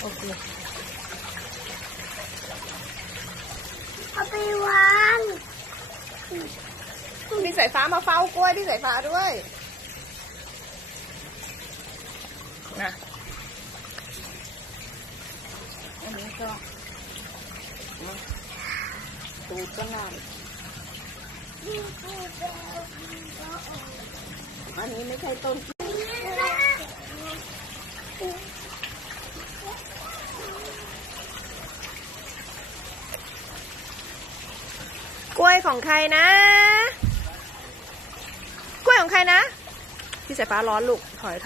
โอเคเอาไปวาง พี่สายฟ้ามาเฝ้ากล้วยพี่สายฟ้าด้วยนะอันนี้ก็ตูดก็นานอันนี้ไม่ใช่ต้นกล้วยของใครนะกล้วยของใครนะพี่สายฟ้าร้อนลูกถอย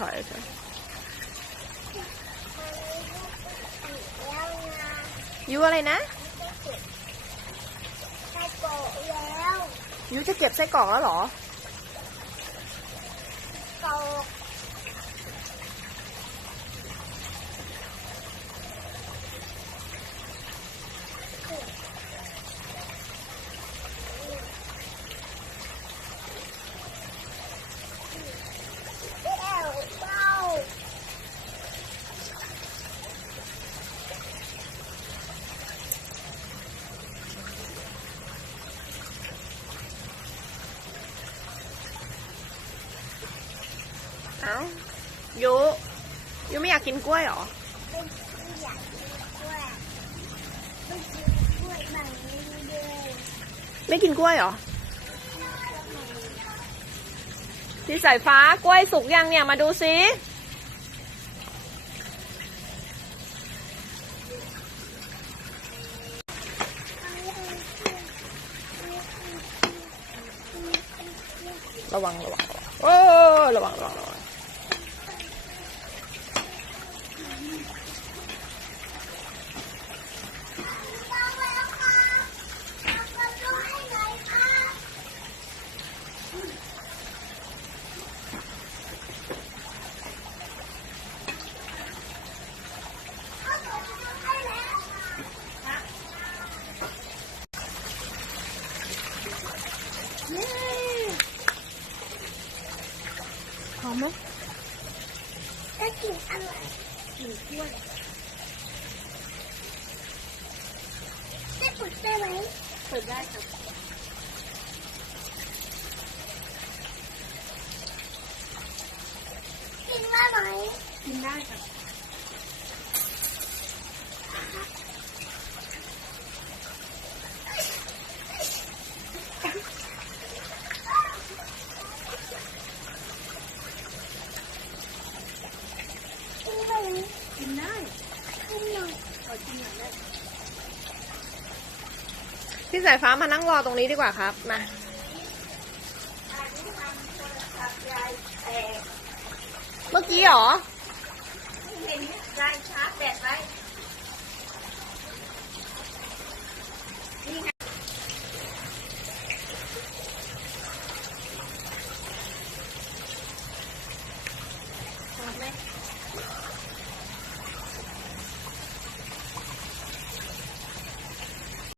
ยูอะไรนะยูจะเก็บไส้กรอกแล้วเหรอเอ้ายูไม่อยากกินกล้วยเหรอไม่กินกล้วยเหรอพี่สายฟ้ากล้วยสุกยังเนี่ยมาดูสิระวังโอ้ระวังหอมไหมได้กลิ่นอะไรกลิ่นกล้วยได้เปิดได้ไหมเปิดได้ครับกินได้ไหมกินได้ครับกินได้กินหน่อยขอกินหน่อยได้พี่สายฟ้ามานั่งรอตรงนี้ดีกว่าครับมาเมื่อกี้เหรอได้ชาร์จแบตไว้พอไหม